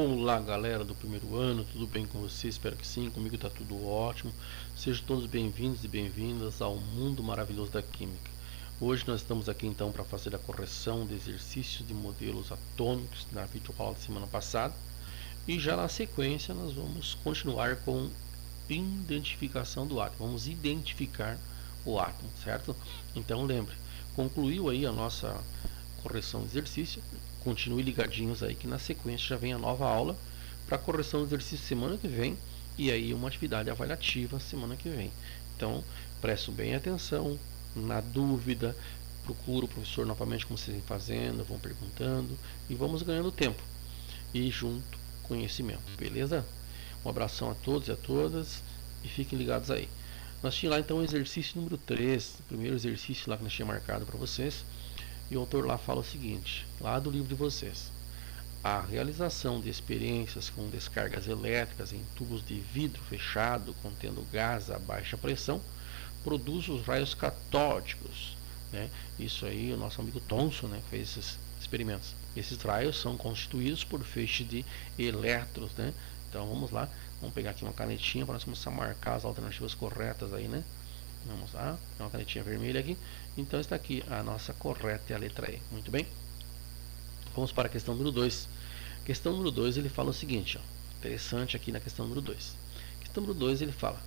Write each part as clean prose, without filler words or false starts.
Olá galera do primeiro ano, tudo bem com vocês? Espero que sim, comigo está tudo ótimo. Sejam todos bem-vindos e bem-vindas ao mundo maravilhoso da química. Hoje nós estamos aqui então para fazer a correção de exercícios de modelos atômicos na videoaula da semana passada. E já na sequência nós vamos continuar com identificação do átomo. Vamos identificar o átomo, certo? Então lembre, concluiu aí a nossa correção de exercício. Continue ligadinhos aí que na sequência já vem a nova aula para correção de exercício semana que vem e aí uma atividade avaliativa semana que vem. Então, presto bem atenção, na dúvida, procura o professor novamente como vocês vêm fazendo, vão perguntando e vamos ganhando tempo e junto conhecimento, beleza? Um abração a todos e a todas e fiquem ligados aí. Nós tínhamos lá então o exercício número 3, o primeiro exercício lá que nós tínhamos marcado para vocês. E o autor lá fala o seguinte, lá do livro de vocês: a realização de experiências com descargas elétricas em tubos de vidro fechado contendo gás a baixa pressão produz os raios catódicos, né? Isso aí o nosso amigo Thomson, né, fez esses experimentos. Esses raios são constituídos por feixes de elétrons, né? Então vamos lá, vamos pegar aqui uma canetinha para nós começar a marcar as alternativas corretas aí, né? Vamos lá, tem uma canetinha vermelha aqui. Então está aqui a nossa correta, é a letra E. Muito bem? Vamos para a questão número 2. Questão número 2 ele fala o seguinte, ó, interessante aqui na questão número 2. Questão número 2 ele fala: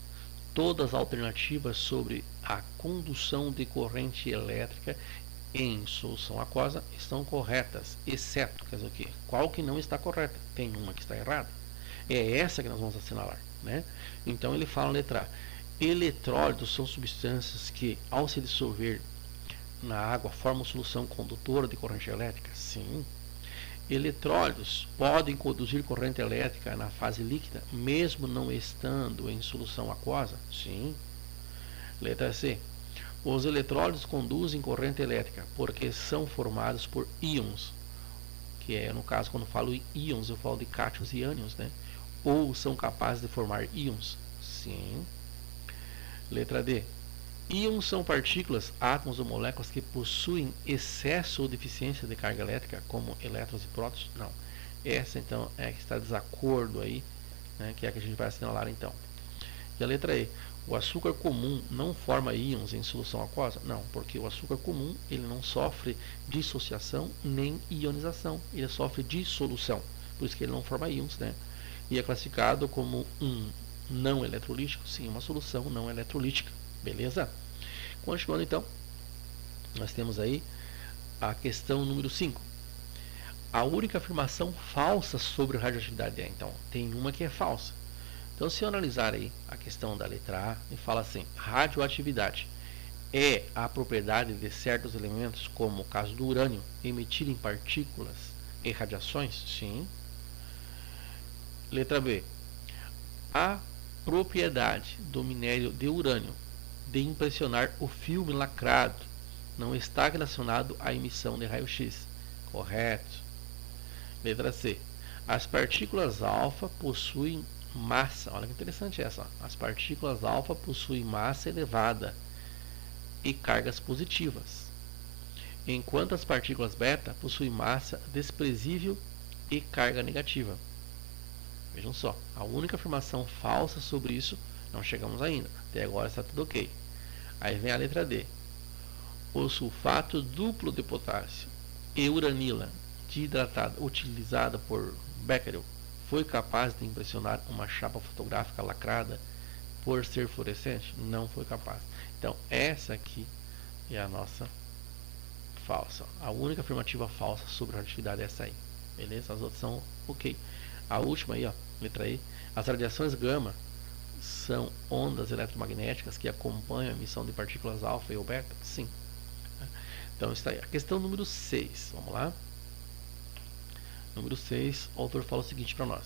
todas as alternativas sobre a condução de corrente elétrica em solução aquosa estão corretas, exceto, quer dizer o quê? Qual que não está correta? Tem uma que está errada. É essa que nós vamos assinalar, né? Então ele fala, letra A: eletrólitos são substâncias que, ao se dissolver na água, formam solução condutora de corrente elétrica? Sim. Eletrólitos podem conduzir corrente elétrica na fase líquida, mesmo não estando em solução aquosa? Sim. Letra C: os eletrólitos conduzem corrente elétrica porque são formados por íons, que é, no caso, quando falo íons, eu falo de cátions e ânions, né? Ou são capazes de formar íons? Sim. Letra D: íons são partículas, átomos ou moléculas que possuem excesso ou deficiência de carga elétrica, como elétrons e prótons? Não. Essa então é a que está de desacordo aí, né, que é a que a gente vai assinalar então. E a letra E: o açúcar comum não forma íons em solução aquosa? Não, porque o açúcar comum ele não sofre dissociação nem ionização, ele sofre dissolução, por isso que ele não forma íons, né? E é classificado como um não eletrolítico, sim, uma solução não eletrolítica, beleza? Continuando então, nós temos aí a questão número 5. A única afirmação falsa sobre radioatividade é, então, tem uma que é falsa. Então, se eu analisar aí a questão da letra A, ele fala assim: radioatividade é a propriedade de certos elementos, como o caso do urânio, emitirem partículas e radiações? Sim. Letra B: a propriedade do minério de urânio de impressionar o filme lacrado não está relacionado à emissão de raio-x? Correto. Letra C: as partículas alfa possuem massa, olha que interessante essa, as partículas alfa possuem massa elevada e cargas positivas, enquanto as partículas beta possuem massa desprezível e carga negativa. Vejam só, a única afirmação falsa sobre isso, não chegamos ainda, até agora está tudo ok. Aí vem a letra D: o sulfato duplo de potássio e uranila dihidratado utilizada por Becquerel foi capaz de impressionar uma chapa fotográfica lacrada por ser fluorescente? Não foi capaz. Então essa aqui é a nossa falsa. A única afirmativa falsa sobre a radioatividade é essa aí. Beleza? As outras são ok. A última aí, ó, letra E: as radiações gama são ondas eletromagnéticas que acompanham a emissão de partículas alfa e ou beta? Sim. Então está aí. A questão número 6. Vamos lá. Número 6, o autor fala o seguinte para nós: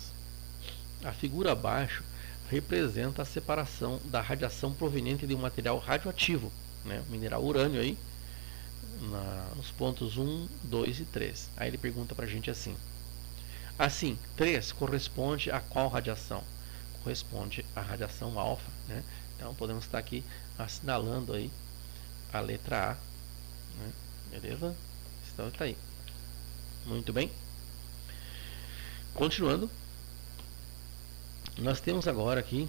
a figura abaixo representa a separação da radiação proveniente de um material radioativo, né, mineral urânio aí, nos pontos 1, 2 e 3. Aí ele pergunta para a gente assim: 3 corresponde a qual radiação? Corresponde à radiação alfa, né? Então podemos estar aqui assinalando aí a letra A, né? Beleza? Então está aí. Muito bem. Continuando, nós temos agora aqui,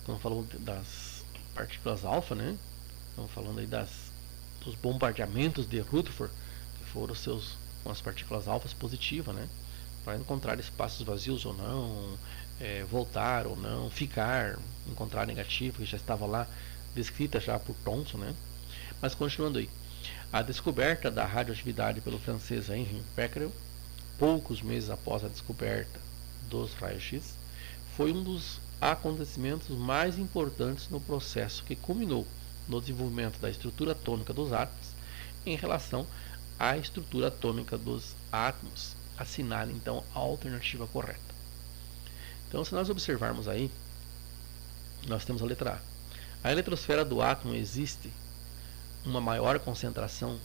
estamos falando das partículas alfa, né? Estamos falando aí dos bombardeamentos de Rutherford, que foram com as partículas alfas positivas, né? Para encontrar espaços vazios ou não, voltar ou não, ficar, encontrar negativo, que já estava lá descrita já por Thomson, né? Mas continuando aí, a descoberta da radioatividade pelo francês Henri Becquerel, poucos meses após a descoberta dos raios-x, foi um dos acontecimentos mais importantes no processo que culminou no desenvolvimento da estrutura atômica dos átomos em relação à estrutura atômica dos átomos. Assinale então a alternativa correta. Então, se nós observarmos aí, nós temos a letra A. A eletrosfera do átomo existe uma maior concentração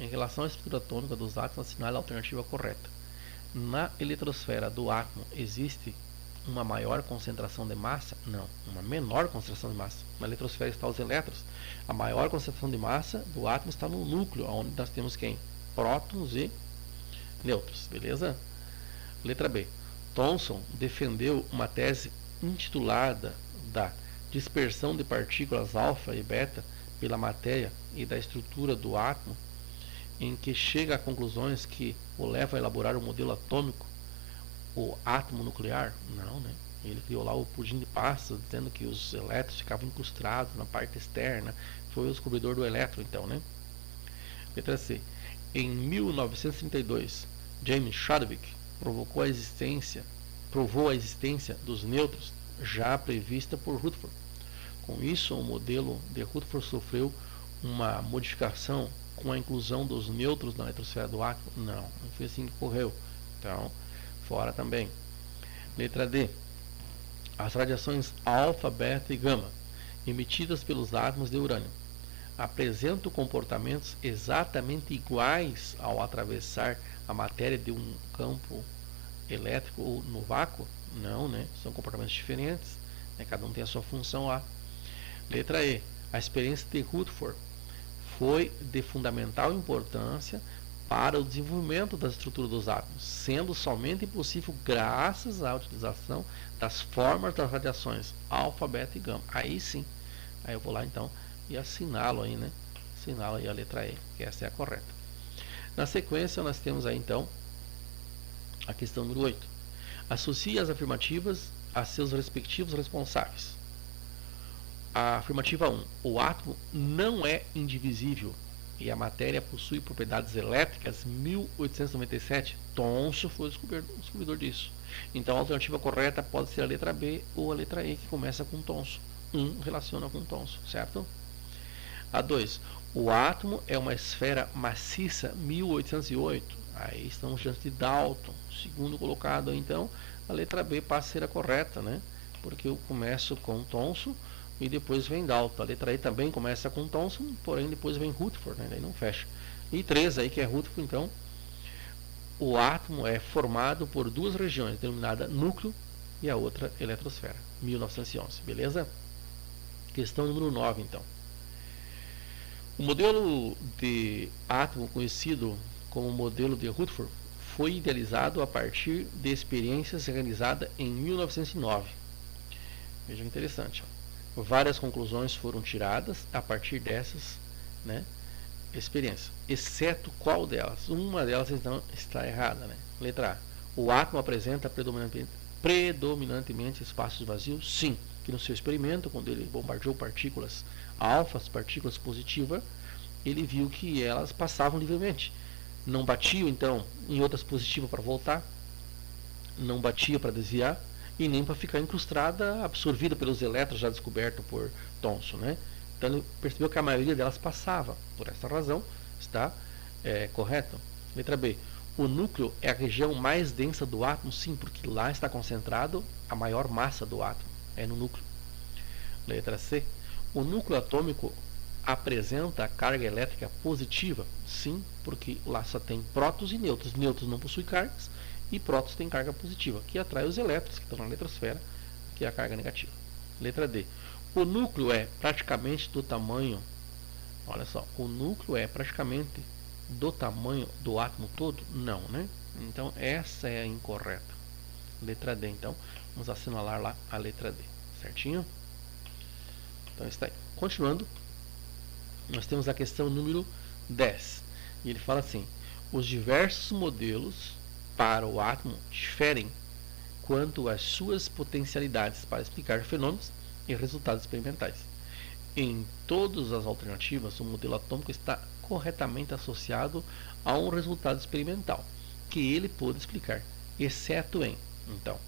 em relação à estrutura atômica dos átomos, assinale a alternativa correta. Na eletrosfera do átomo existe uma maior concentração de massa? Não, uma menor concentração de massa. Na eletrosfera estão os elétrons. A maior concentração de massa do átomo está no núcleo, onde nós temos quem? Prótons e nêutrons, beleza? Letra B. Thomson defendeu uma tese intitulada da dispersão de partículas alfa e beta pela matéria e da estrutura do átomo, em que chega a conclusões que o leva a elaborar um modelo atômico, o átomo nuclear. Não, né? Ele criou lá o pudim de passas, dizendo que os elétrons ficavam incrustados na parte externa. Foi o descobridor do elétron, então, né? Letra C. Em 1932, James Chadwick provou a existência dos nêutrons já prevista por Rutherford. Com isso, o modelo de Rutherford sofreu uma modificação com a inclusão dos nêutrons na eletrosfera do átomo? Não foi assim que ocorreu. Então, fora também. Letra D. As radiações alfa, beta e gama emitidas pelos átomos de urânio apresentam comportamentos exatamente iguais ao atravessar a matéria de um campo elétrico ou no vácuo? Não, né? São comportamentos diferentes, né? Cada um tem a sua função lá. Letra E. A experiência de Rutherford foi de fundamental importância para o desenvolvimento da estrutura dos átomos, sendo somente possível graças à utilização das formas das radiações alfa, beta e gama. Aí sim, aí eu vou lá então e assinalo aí, né? Assinalo aí a letra E, que essa é a correta. Na sequência, nós temos aí então a questão número 8. Associe as afirmativas a seus respectivos responsáveis. A afirmativa 1. O átomo não é indivisível e a matéria possui propriedades elétricas. 1897. Thomson foi o descobridor disso. Então a alternativa correta pode ser a letra B ou a letra E, que começa com Thomson. 1 relaciona com Thomson, certo? A 2. O átomo é uma esfera maciça. 1808. Aí estamos diante de Dalton. Segundo colocado, então, a letra B passa a ser a correta, né? Porque eu começo com Thomson e depois vem Dalton. A letra E também começa com Thomson, porém depois vem Rutherford, né? Daí não fecha. E 3 aí, que é Rutherford, então, o átomo é formado por duas regiões, denominada núcleo e a outra eletrosfera. 1911, beleza? Questão número 9, então. O modelo de átomo conhecido como modelo de Rutherford foi idealizado a partir de experiências realizadas em 1909. Veja que interessante. Várias conclusões foram tiradas a partir dessas, né, experiências, exceto qual delas? Uma delas então está errada, né? Letra A. O átomo apresenta predominantemente espaços vazios? Sim, que no seu experimento, quando ele bombardeou partículas alfas, partículas positivas, ele viu que elas passavam livremente. Não batiam então em outras positivas para voltar, não batia para desviar e nem para ficar incrustada, absorvida pelos elétrons já descoberto por Thomson, né? Então ele percebeu que a maioria delas passava. Por essa razão, está correto. Letra B. O núcleo é a região mais densa do átomo? Sim, porque lá está concentrado a maior massa do átomo. É no núcleo. Letra C. O núcleo atômico apresenta carga elétrica positiva? Sim, porque lá só tem prótons e nêutrons. Nêutrons não possuem cargas e prótons têm carga positiva, que atrai os elétrons que estão na eletrosfera, que é a carga negativa. Letra D. O núcleo é praticamente do tamanho, olha só, o núcleo é praticamente do tamanho do átomo todo? Não, né? Então essa é a incorreta. Letra D, então vamos assinalar lá a letra D, certinho? Então está aí. Continuando, nós temos a questão número 10. E ele fala assim: os diversos modelos para o átomo diferem quanto às suas potencialidades para explicar fenômenos e resultados experimentais. Em todas as alternativas, o modelo atômico está corretamente associado a um resultado experimental que ele pôde explicar, exceto em. Então,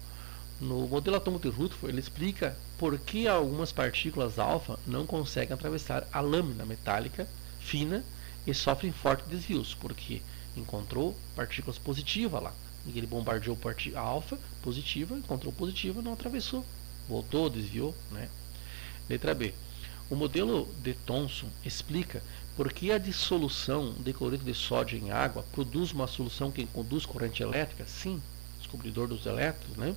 no modelo atômico de Rutherford, ele explica por que algumas partículas alfa não conseguem atravessar a lâmina metálica fina e sofrem fortes desvios, porque encontrou partículas positivas lá. E ele bombardeou a alfa positiva, encontrou positiva, não atravessou, voltou, desviou, né? Letra B. O modelo de Thomson explica por que a dissolução de cloreto de sódio em água produz uma solução que conduz corrente elétrica. Sim, descobridor dos elétrons, né?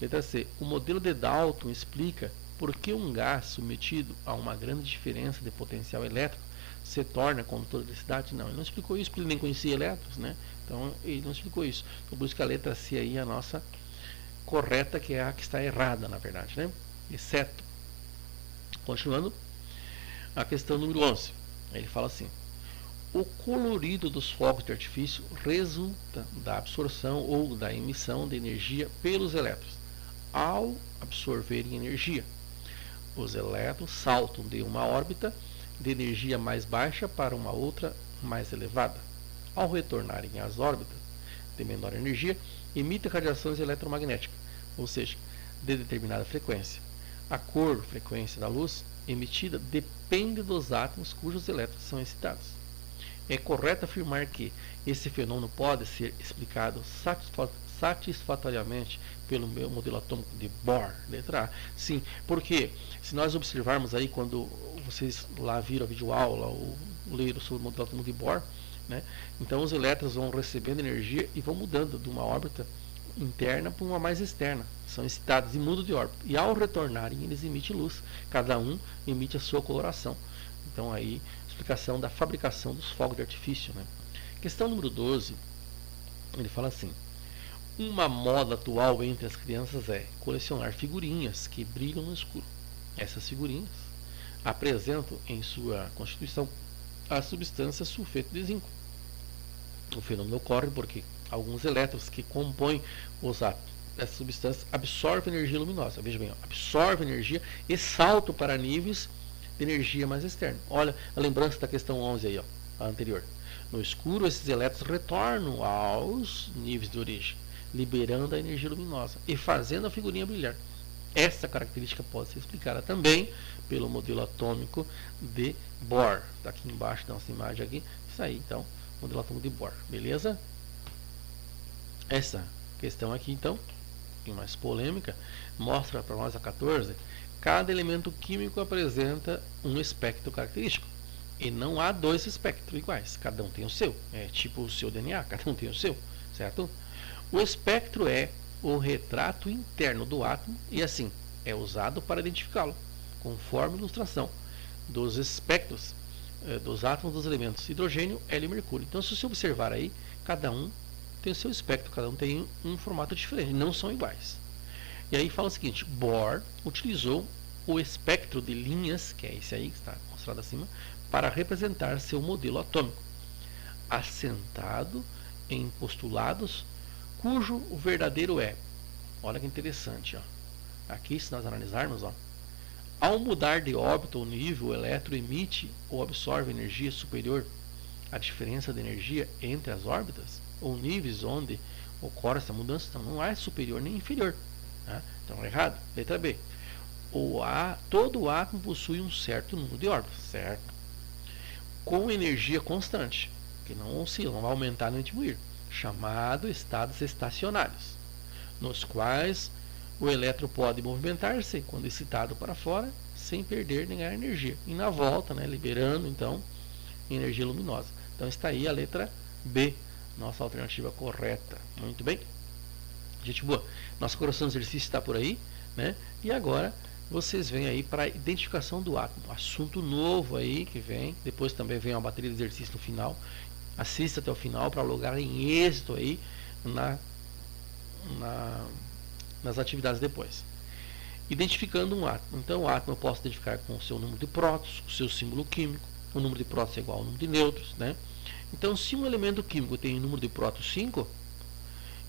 Letra C. O modelo de Dalton explica por que um gás submetido a uma grande diferença de potencial elétrico se torna condutor de eletricidade. Não, ele não explicou isso, porque ele nem conhecia elétrons, né? Então ele não explicou isso. Então, por isso que a letra C aí é a nossa correta, que é a que está errada, na verdade, né? Exceto. Continuando, a questão número 11. Ele fala assim: o colorido dos fogos de artifício resulta da absorção ou da emissão de energia pelos elétrons. Ao absorverem energia, os elétrons saltam de uma órbita de energia mais baixa para uma outra mais elevada. Ao retornarem às órbitas de menor energia, emitem radiações eletromagnéticas, ou seja, de determinada frequência. A cor, frequência da luz emitida depende dos átomos cujos elétrons são excitados. É correto afirmar que esse fenômeno pode ser explicado satisfatoriamente pelo meu modelo atômico de Bohr? Letra A. Sim, porque se nós observarmos aí, quando vocês lá viram a videoaula ou leram sobre o modelo atômico de Bohr, né, então os elétrons vão recebendo energia e vão mudando de uma órbita interna para uma mais externa. São excitados e mudam de órbita. E ao retornarem, eles emitem luz. Cada um emite a sua coloração. Então aí, explicação da fabricação dos fogos de artifício, né? Questão número 12, ele fala assim: uma moda atual entre as crianças é colecionar figurinhas que brilham no escuro. Essas figurinhas apresentam em sua constituição a substância sulfeto de zinco. O fenômeno ocorre porque alguns elétrons que compõem os átomos dessa substância absorvem energia luminosa. Veja bem, absorvem energia e saltam para níveis de energia mais externa. Olha a lembrança da questão 11 aí, ó, a anterior. No escuro, esses elétrons retornam aos níveis de origem, liberando a energia luminosa e fazendo a figurinha brilhar. Essa característica pode ser explicada também pelo modelo atômico de Bohr. Está aqui embaixo da nossa imagem aqui. Isso aí, então, modelo atômico de Bohr. Beleza? Essa questão aqui, então, e mais polêmica, mostra para nós a 14. Cada elemento químico apresenta um espectro característico. E não há dois espectros iguais. Cada um tem o seu. É tipo o seu DNA, cada um tem o seu. Certo? O espectro é o retrato interno do átomo e, assim, é usado para identificá-lo, conforme a ilustração dos espectros dos átomos dos elementos hidrogênio, hélio e mercúrio. Então, se você observar aí, cada um tem o seu espectro, cada um tem um formato diferente, não são iguais. E aí fala o seguinte: Bohr utilizou o espectro de linhas, que é esse aí que está mostrado acima, para representar seu modelo atômico, assentado em postulados cujo o verdadeiro é. Olha que interessante, ó. Aqui, se nós analisarmos, ó, ao mudar de órbita o nível, o elétron emite ou absorve energia superior à diferença de energia entre as órbitas, ou níveis onde ocorre essa mudança. Então, não é superior nem inferior. Tá? Então, é errado. Letra B. Todo átomo possui um certo número de órbitas, certo? Com energia constante, que não oscila, não vai aumentar nem diminuir, chamado estados estacionários, nos quais o elétron pode movimentar-se quando excitado para fora, sem perder nem ganhar energia. E na volta, né, liberando, então, energia luminosa. Então está aí a letra B, nossa alternativa correta. Muito bem. Gente boa, nossa correção de exercício está por aí, né? E agora vocês vêm aí para a identificação do átomo. Assunto novo aí que vem. Depois também vem uma bateria de exercício no final. Assista até o final para lograr em êxito aí nas atividades depois. Identificando um átomo. Então, o átomo eu posso identificar com o seu número de prótons, o seu símbolo químico. O número de prótons é igual ao número de nêutrons, né? Então, se um elemento químico tem o número de prótons 5,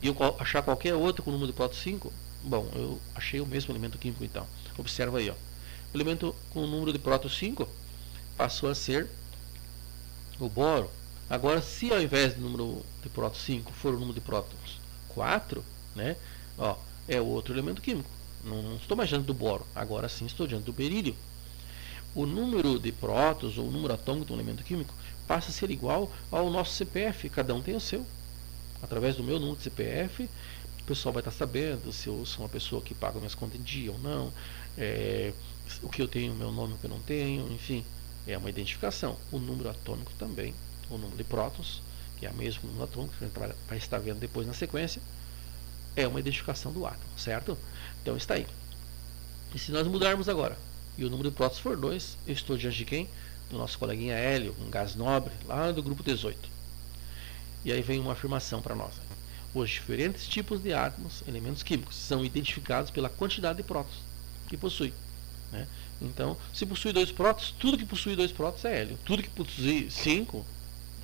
e eu achar qualquer outro com o número de prótons 5, bom, eu achei o mesmo elemento químico então. Observa aí, ó. O elemento com o número de prótons 5 passou a ser o boro. Agora, se ao invés do número de prótons 5 for o número de prótons 4, né? Ó, é outro elemento químico. Não estou mais diante do boro, agora sim estou diante do berílio. O número de prótons ou o número atômico de um elemento químico passa a ser igual ao nosso CPF, cada um tem o seu. Através do meu número de CPF, o pessoal vai estar sabendo se eu sou uma pessoa que paga minhas contas em dia ou não, o que eu tenho, o meu nome, o que eu não tenho, enfim, é uma identificação. O número atômico também, o número de prótons, que é o mesmo número atômico, que a gente vai estar vendo depois na sequência, é uma identificação do átomo, certo? Então está aí. E se nós mudarmos agora, e o número de prótons for 2, eu estou diante de quem? Do nosso coleguinha hélio, um gás nobre, lá do grupo 18. E aí vem uma afirmação para nós. Os diferentes tipos de átomos, elementos químicos, são identificados pela quantidade de prótons que possui. Né? Então, se possui 2 prótons, tudo que possui 2 prótons é hélio. Tudo que possui 5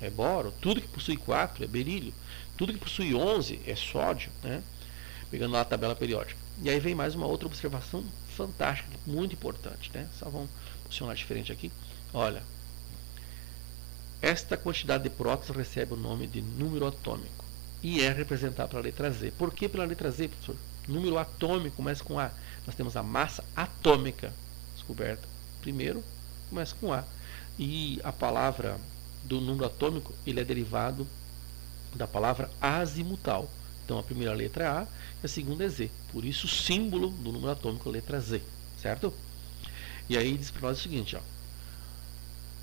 é boro. Tudo que possui 4 é berílio. Tudo que possui 11 é sódio. Né? Pegando lá a tabela periódica. E aí vem mais uma outra observação fantástica, muito importante. Né? Só vamos posicionar diferente aqui. Olha, esta quantidade de prótons recebe o nome de número atômico e é representada pela letra Z. Por que pela letra Z, professor? Número atômico começa com A. Nós temos a massa atômica descoberta primeiro, começa com A. E a palavra do número atômico, ele é derivado da palavra azimutal. Então a primeira letra é A e a segunda é Z. Por isso o símbolo do número atômico é a letra Z, certo? E aí diz para nós o seguinte, ó.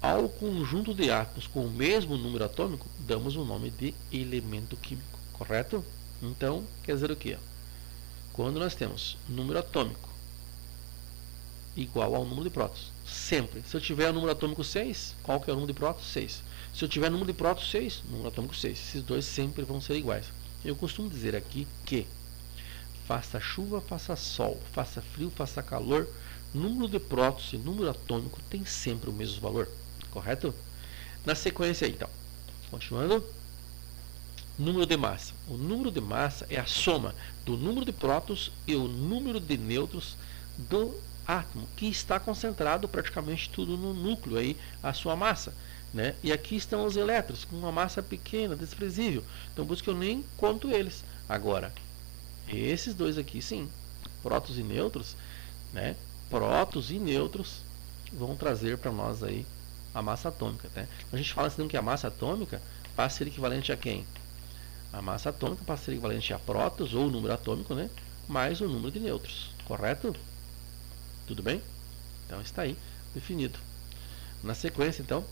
Ao conjunto de átomos com o mesmo número atômico, damos o nome de elemento químico, correto? Então, quer dizer o quê? Quando nós temos número atômico igual ao número de prótons, sempre. Se eu tiver o número atômico 6, qual que é o número de prótons? 6. Se eu tiver número de prótons 6, número atômico 6. Esses dois sempre vão ser iguais. Eu costumo dizer aqui que faça chuva, faça sol, faça frio, faça calor, número de prótons e número atômico tem sempre o mesmo valor. Correto? Na sequência aí, então, continuando, número de massa. O número de massa é a soma do número de prótons e o número de nêutrons do átomo, que está concentrado praticamente tudo no núcleo aí, a sua massa. Né? E aqui estão os elétrons, com uma massa pequena, desprezível. Então, por isso que eu nem conto eles. Agora, esses dois aqui, sim, prótons e nêutrons, né? Prótons e nêutrons vão trazer para nós aí a massa atômica. Né? A gente fala assim que a massa atômica passa a ser equivalente a quem? A massa atômica passa a ser equivalente a prótons, ou o número atômico, né? Mais o número de nêutrons. Correto? Tudo bem? Então está aí definido. Na sequência, então,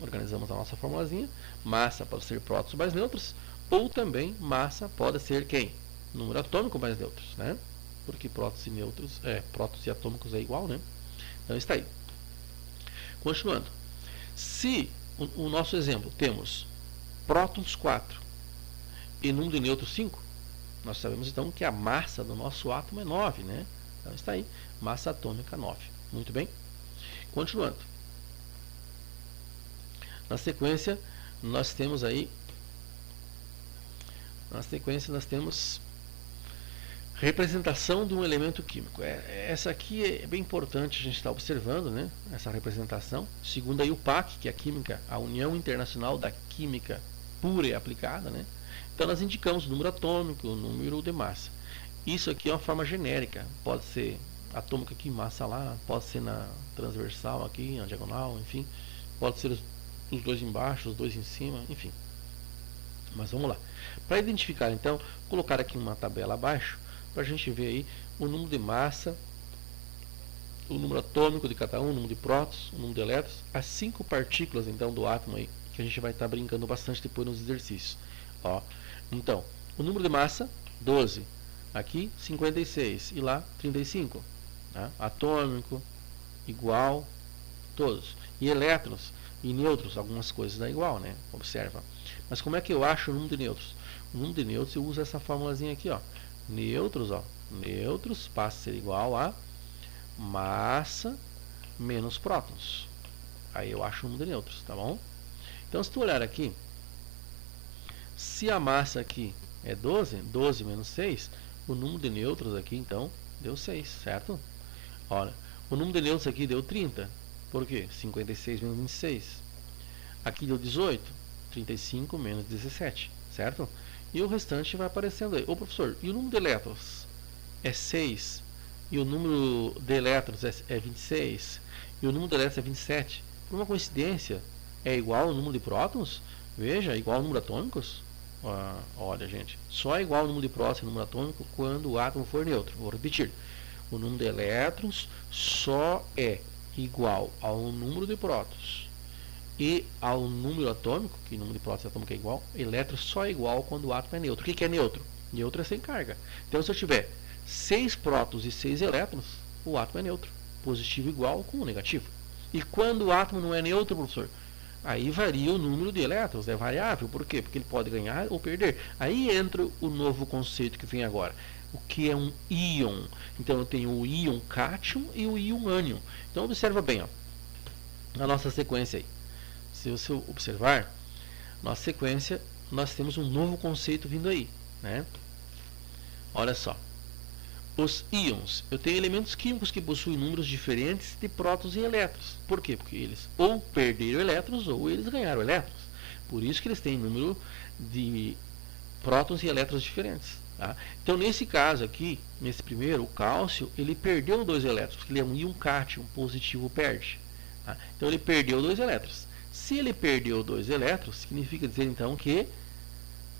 organizamos a nossa formulazinha. Massa pode ser prótons mais nêutrons, ou também massa pode ser quem? Número atômico mais nêutrons, né? Porque prótons e nêutrons, prótons e atômicos é igual, né? Então está aí. Continuando. Se o nosso exemplo temos prótons 4 e número de nêutrons 5, nós sabemos então que a massa do nosso átomo é 9, né? Então está aí, massa atômica 9. Muito bem? Continuando. Na sequência, nós temos aí, representação de um elemento químico. Essa aqui é bem importante a gente estar observando, né? Essa representação. Segundo a IUPAC, que é a química, a União Internacional da Química Pura e Aplicada, né? Então nós indicamos o número atômico, o número de massa. Isso aqui é uma forma genérica. Pode ser atômico aqui, massa lá, pode ser na transversal aqui, na diagonal, enfim. Pode ser os dois embaixo, os dois em cima, enfim. Mas vamos lá. Para identificar então, colocar aqui uma tabela abaixo, para a gente ver aí o número de massa, o número atômico de cada um, o número de prótons, o número de elétrons, as 5 partículas então do átomo aí, que a gente vai estar brincando bastante depois nos exercícios. Ó, então, o número de massa, 12, aqui 56 e lá 35. Tá? Atômico, igual, todos. E elétrons E nêutrons, algumas coisas dá igual, né? Observa. Mas como é que eu acho o número de nêutrons? O número de nêutrons eu uso essa formulazinha aqui, ó. Nêutrons, ó. Nêutrons passa a ser igual a massa menos prótons. Aí eu acho o número de nêutrons, tá bom? Então, se tu olhar aqui, se a massa aqui é 12, 12 menos 6, o número de nêutrons aqui, então, deu 6, certo? Olha, o número de nêutrons aqui deu 30. Por quê? 56 menos 26. Aqui deu 18. 35 menos 17, certo? E o restante vai aparecendo aí. Ô professor, e o número de elétrons é 6, e o número de elétrons é 26, e o número de elétrons é 27. Por uma coincidência, é igual ao número de prótons? Veja, é igual ao número de atômicos? Olha, gente, só é igual ao número de prótons e número atômico quando o átomo for neutro. Vou repetir. O número de elétrons só é igual ao número de prótons e ao número atômico, que o número de prótons e atômico é igual, elétron só é igual quando o átomo é neutro. O que é neutro? Neutro é sem carga. Então, se eu tiver 6 prótons e 6 elétrons, o átomo é neutro. Positivo igual com o negativo. E quando o átomo não é neutro, professor? Aí varia o número de elétrons, é variável. Por quê? Porque ele pode ganhar ou perder. Aí entra o novo conceito que vem agora. O que é um íon? Então, eu tenho o íon cátion e o íon ânion. Então, observa bem, ó, a nossa sequência aí. Se você observar, nossa sequência, nós temos um novo conceito vindo aí, né? Olha só. Os íons, eu tenho elementos químicos que possuem números diferentes de prótons e elétrons. Por quê? Porque eles ou perderam elétrons ou eles ganharam elétrons. Por isso que eles têm número de prótons e elétrons diferentes. Tá? Então, nesse caso aqui, nesse primeiro, o cálcio, ele perdeu 2 elétrons, porque ele é um íon cátion, positivo perde. Tá? Então, ele perdeu 2 elétrons. Se ele perdeu 2 elétrons, significa dizer então que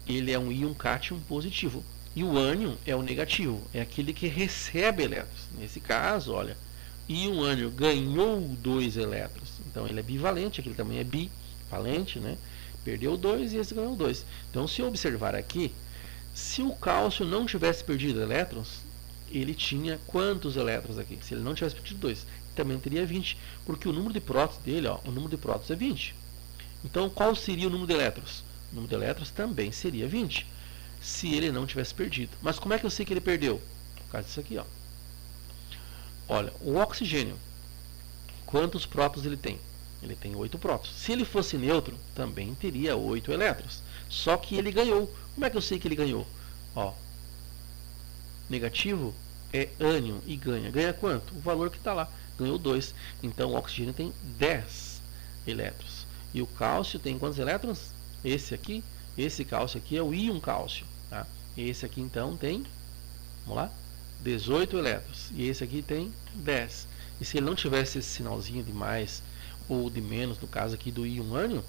ele é um íon cátion positivo. E o ânion é o negativo, é aquele que recebe elétrons. Nesse caso, olha, íon ânion ganhou 2 elétrons. Então ele é bivalente, aquele também é bivalente, né? Perdeu 2 e esse ganhou 2. Então, se observar aqui, se o cálcio não tivesse perdido elétrons, ele tinha quantos elétrons aqui? Se ele não tivesse perdido 2, também teria 20, porque o número de prótons dele, ó, o número de prótons é 20. Então, qual seria o número de elétrons? O número de elétrons também seria 20, se ele não tivesse perdido. Mas como é que eu sei que ele perdeu? Por causa disso aqui, ó. Olha, o oxigênio, quantos prótons ele tem? Ele tem 8 prótons. Se ele fosse neutro, também teria 8 elétrons. Só que ele ganhou. Como é que eu sei que ele ganhou? Ó, negativo é ânion e ganha. Ganha quanto? O valor que está lá. Ganhou 2. Então o oxigênio tem 10 elétrons. E o cálcio tem quantos elétrons? Esse cálcio aqui é o íon cálcio. Tá? Esse aqui então tem, vamos lá, 18 elétrons. E esse aqui tem 10. E se ele não tivesse esse sinalzinho de mais ou de menos, no caso aqui do íon ânion,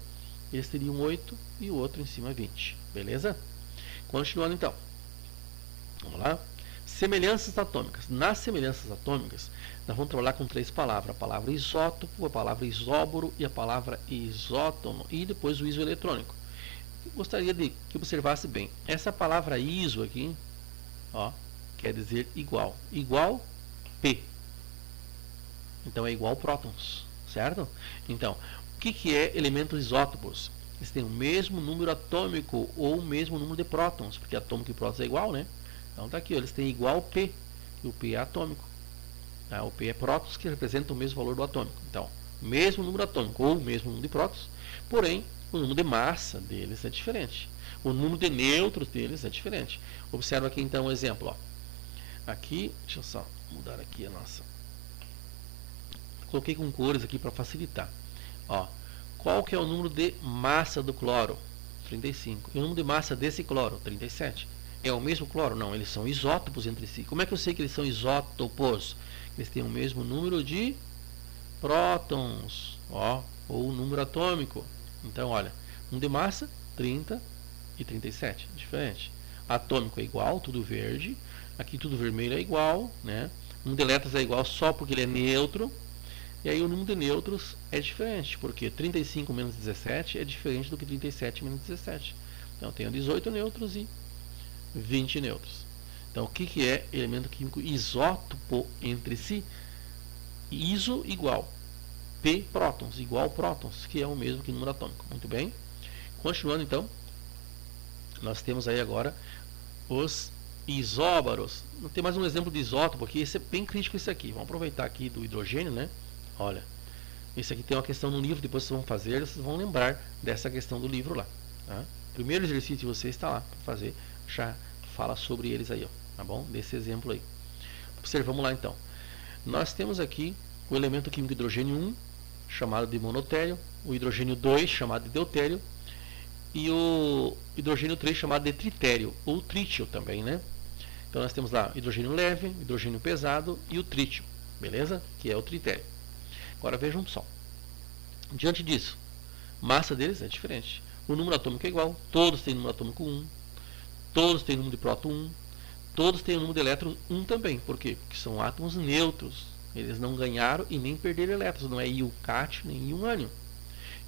eles teriam 8 e o outro em cima 20. Beleza? Continuando então. Vamos lá. Semelhanças atômicas. Nas semelhanças atômicas, nós vamos trabalhar com 3 palavras. A palavra isótopo, a palavra isóboro e a palavra isótono. E depois o isoeletrônico. Eu gostaria de que observasse bem. Essa palavra iso aqui, ó, quer dizer igual. Igual P. Então é igual prótons. Certo? Então, o que é elementos isótopos? Eles têm o mesmo número atômico ou o mesmo número de prótons, porque atômico e prótons é igual, né? Então tá aqui, ó, eles têm igual P, e o P é atômico. Tá? O P é prótons, que representa o mesmo valor do atômico. Então, mesmo número atômico ou o mesmo número de prótons, porém, o número de massa deles é diferente. O número de nêutrons deles é diferente. Observa aqui então um exemplo. Ó. Aqui, deixa eu só mudar aqui a nossa. Coloquei com cores aqui para facilitar. Ó, qual que é o número de massa do cloro? 35. E o número de massa desse cloro? 37. É o mesmo cloro? Não, eles são isótopos entre si. Como é que eu sei que eles são isótopos? Eles têm o mesmo número de prótons, ó, ou número atômico. Então, olha, número de massa, 30 e 37. Diferente. Atômico é igual, tudo verde. Aqui tudo vermelho é igual, né? O número de elétrons é igual só porque ele é neutro. E aí o número de nêutrons é diferente, porque 35 menos 17 é diferente do que 37 menos 17. Então eu tenho 18 nêutrons e 20 nêutrons. Então o que é elemento químico isótopo entre si? Iso igual. P prótons, igual prótons, que é o mesmo que número atômico. Muito bem. Continuando então, nós temos aí agora os isóbaros. Tem mais um exemplo de isótopo aqui, esse é bem crítico esse aqui. Vamos aproveitar aqui do hidrogênio, né? Olha, esse aqui tem uma questão no livro, depois vocês vão fazer, vocês vão lembrar dessa questão do livro lá. Tá? O primeiro exercício de vocês está lá para fazer, já fala sobre eles aí, ó, tá bom? Desse exemplo aí. Observamos lá então. Nós temos aqui o elemento químico hidrogênio 1, chamado de monotério, o hidrogênio 2, chamado de deutério, e o hidrogênio 3, chamado de tritério, ou trítio também, né? Então nós temos lá hidrogênio leve, hidrogênio pesado e o trítio, beleza? Que é o tritério. Agora vejam só. Diante disso, massa deles é diferente. O número atômico é igual, todos têm número atômico 1, todos têm número de próton 1, todos têm o número de elétron 1 também. Por quê? Porque são átomos neutros. Eles não ganharam e nem perderam elétrons. Não é íon cátio nem íon ânion.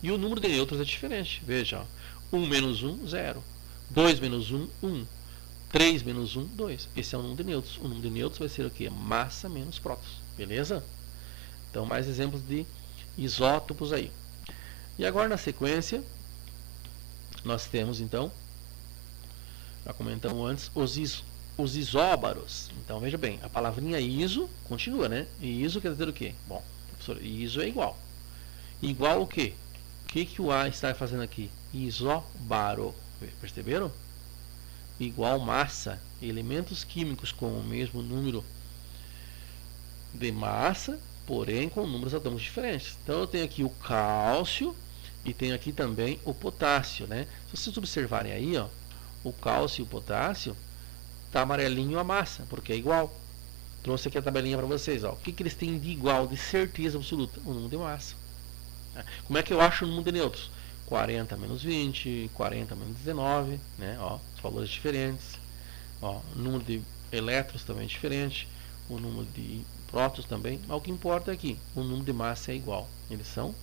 E o número de nêutrons é diferente. Veja, 1 menos 1, 0. 2 menos 1, 1. 3 menos 1, 2. Esse é o número de nêutrons. O número de nêutrons vai ser o quê? Massa menos prótons. Beleza? Então, mais exemplos de isótopos aí. E agora, na sequência, nós temos, então, já comentamos antes, os isóbaros. Então, veja bem, a palavrinha iso continua, né? E iso quer dizer o quê? Bom, professor, iso é igual. Igual o quê? O que o A está fazendo aqui? Isóbaro. Perceberam? Igual massa. Elementos químicos com o mesmo número de massa, porém com números atômicos diferentes. Então, eu tenho aqui o cálcio e tenho aqui também o potássio, né? Se vocês observarem aí, ó, o cálcio e o potássio, está amarelinho a massa, porque é igual. Trouxe aqui a tabelinha para vocês. Ó. O que eles têm de igual, de certeza absoluta? O número de massa. Como é que eu acho o número de nêutrons? 40 menos 20, 40 menos 19, né? Ó, os valores diferentes. Ó, o número de elétrons também é diferente. O número de prótons também. Mas o que importa é que o número de massa é igual. Eles são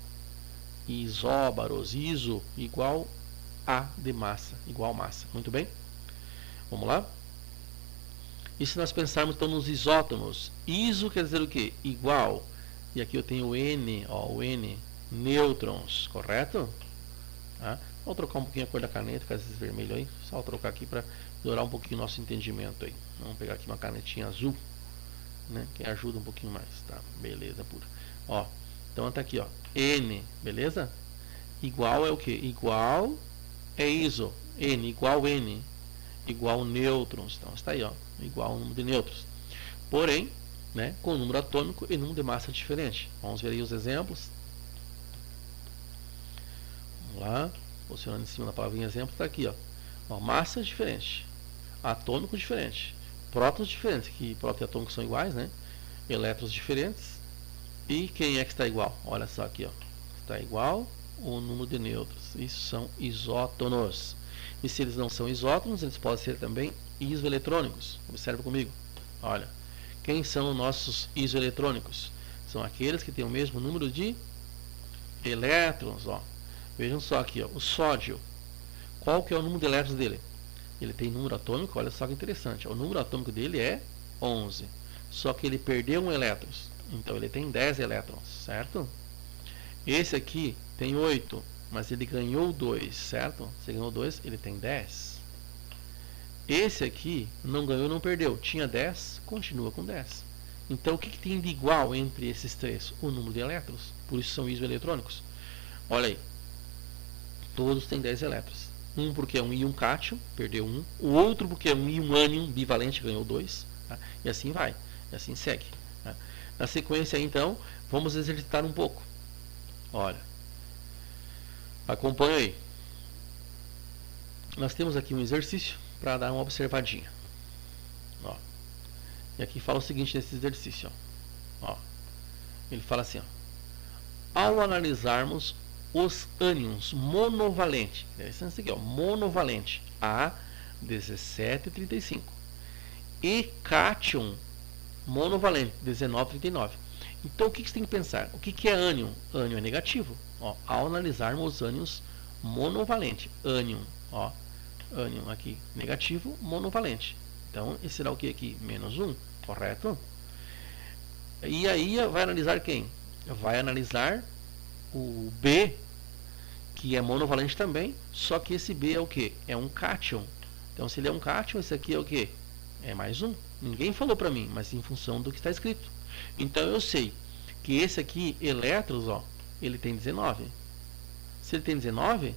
isóbaros. Iso igual a de massa. Igual massa. Muito bem? Vamos lá? E se nós pensarmos então nos isótomos, iso quer dizer o quê? Igual. E aqui eu tenho o N, ó, o N, nêutrons, correto? Tá? Vou trocar um pouquinho a cor da caneta, com esses vermelhos aí. Só trocar aqui para melhorar um pouquinho o nosso entendimento aí. Vamos pegar aqui uma canetinha azul, né? Que ajuda um pouquinho mais, tá? Beleza pura. Ó, então tá aqui, ó, N, beleza? Igual é o quê? Igual é iso, N, igual N, igual nêutrons. Então está aí, ó, igual ao número de nêutrons. Porém, né, com número atômico e número de massa diferente. Vamos ver aí os exemplos. Vamos lá, posicionando em cima da palavrinha exemplo, está aqui, ó, massa diferente, atômico diferente, prótons diferentes, que próton e atômico são iguais, né? Elétrons diferentes. E quem é que está igual? Olha só aqui, ó, está igual o número de nêutrons. Isso são isótonos. E se eles não são isótonos, eles podem ser também isoeletrônicos. Observe comigo. Olha, quem são os nossos isoeletrônicos? São aqueles que têm o mesmo número de elétrons. Ó. Vejam só aqui, ó, o sódio. Qual que é o número de elétrons dele? Ele tem número atômico, olha só que interessante. Ó, o número atômico dele é 11. Só que ele perdeu um elétron. Então ele tem 10 elétrons, certo? Esse aqui tem 8, mas ele ganhou 2, certo? Se ganhou 2, ele tem 10. Esse aqui não ganhou, não perdeu. Tinha 10, continua com 10. Então, o que tem de igual entre esses três? O número de elétrons. Por isso são isoeletrônicos. Olha aí. Todos têm 10 elétrons. Um porque é um íon cátio, perdeu 1. O outro porque é um íon ânion, bivalente, ganhou 2. Tá? E assim vai. E assim segue. Tá? Na sequência, então, vamos exercitar um pouco. Olha. Acompanha aí. Nós temos aqui um exercício para dar uma observadinha. Ó. E aqui fala o seguinte nesse exercício. Ó. Ele fala assim, ó. Ao analisarmos os ânions monovalente, interessante isso aqui, ó, monovalente A 1735 e cátion monovalente 1939. Então o que você tem que pensar? O que é ânion? Ânion é negativo. Ó, ao analisarmos os ânions monovalente, ânion, ó, ânion aqui negativo, monovalente. Então esse será o que aqui? Menos 1, correto? E aí vai analisar quem? Vai analisar o B, que é monovalente também, só que esse B é o que? É um cátion. Então, se ele é um cátion, esse aqui é o que? É mais um. Ninguém falou para mim, mas em função do que está escrito. Então, eu sei que esse aqui, elétrons, ó, ele tem 19. Se ele tem 19,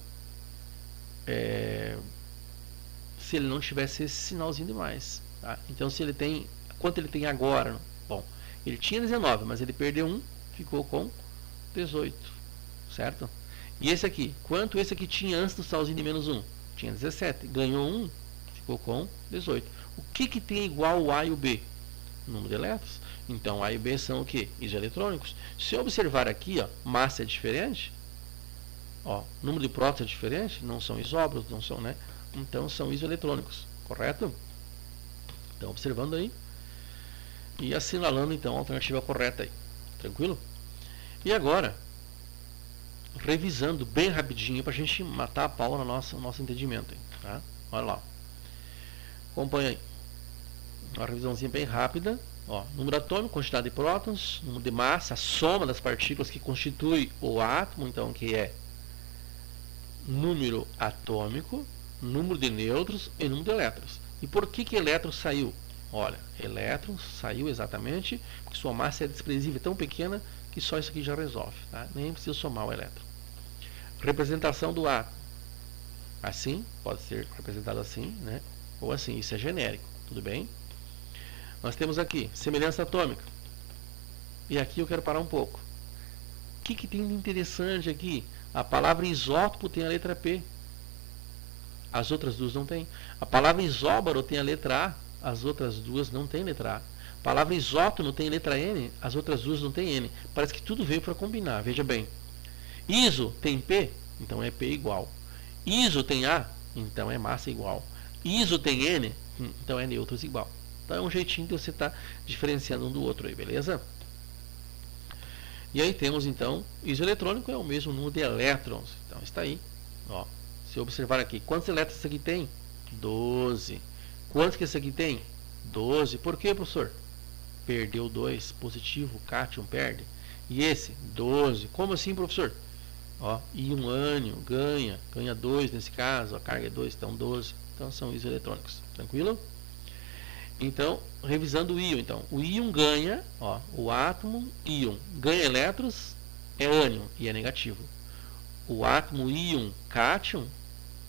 se ele não tivesse esse sinalzinho de mais. Tá? Então, se ele tem... Quanto ele tem agora? Bom, ele tinha 19, mas ele perdeu 1, ficou com 18. Certo? E esse aqui? Quanto esse aqui tinha antes do sinalzinho de menos 1? Tinha 17. Ganhou 1, ficou com 18. O que tem igual o A e o B? O número de elétrons. Então, A e B são o que? Isoeletrônicos. Se eu observar aqui, ó, massa é diferente, ó, número de prótons é diferente, não são isóbaros, não são, né? Então, são isoeletrônicos, correto? Então, observando aí e assinalando, então, a alternativa correta aí. Tranquilo? E agora, revisando bem rapidinho para a gente matar a pau no nosso entendimento. Aí, tá? Olha lá. Acompanha aí. Uma revisãozinha bem rápida. Ó, número atômico, quantidade de prótons, número de massa, a soma das partículas que constitui o átomo, então, que é número atômico, número de nêutrons e número de elétrons. E por que elétron saiu? Olha, elétron saiu exatamente porque sua massa é desprezível, tão pequena que só isso aqui já resolve. Tá? Nem precisa somar o elétron. Representação do átomo. Assim, pode ser representado assim, né? Ou assim, isso é genérico, tudo bem? Nós temos aqui, semelhança atômica. E aqui eu quero parar um pouco. O que tem de interessante aqui? A palavra isótopo tem a letra P. As outras duas não tem. A palavra isóbaro tem a letra A. As outras duas não tem letra A. A palavra isótono tem letra N. As outras duas não tem N. Parece que tudo veio para combinar. Veja bem. Iso tem P, então é P igual. Iso tem A, então é massa igual. Iso tem N, então é nêutrons igual. Então é um jeitinho de você estar diferenciando um do outro aí, beleza? E aí temos então, isoeletrônico é o mesmo número de elétrons. Então está aí. Ó, se observar aqui, quantos elétrons esse aqui tem? 12. Quantos que esse aqui tem? 12. Por que, professor? Perdeu 2, positivo, o cátion perde. E esse? 12. Como assim, professor? Ó, íon ânion ganha 2 nesse caso, a carga é 2, então 12. Então são isoeletrônicos. Tranquilo? Então, revisando o íon, então, o íon ganha, ó, o átomo íon ganha elétrons, é ânion e é negativo. O átomo íon cátion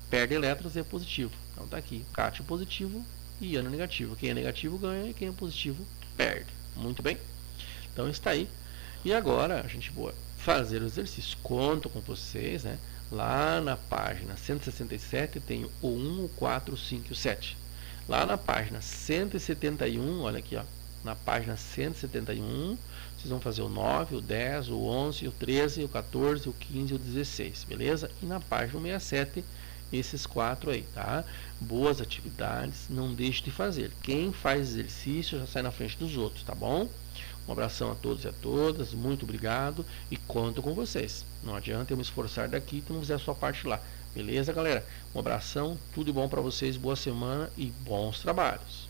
perde elétrons e é positivo. Então tá aqui, cátion positivo e ânion negativo. Quem é negativo ganha e quem é positivo perde. Muito bem? Então está aí. E agora a gente vai fazer o exercício. Conto com vocês, né? Lá na página 167 tem o 1, o 4, o 5 e o 7. Lá na página 171, olha aqui, ó, na página 171, vocês vão fazer o 9, o 10, o 11, o 13, o 14, o 15 e o 16, beleza? E na página 67, esses 4 aí, tá? Boas atividades, não deixe de fazer. Quem faz exercício já sai na frente dos outros, tá bom? Um abração a todos e a todas, muito obrigado e conto com vocês. Não adianta eu me esforçar daqui e tu não fizer a sua parte lá. Beleza, galera? Um abração, tudo de bom para vocês, boa semana e bons trabalhos.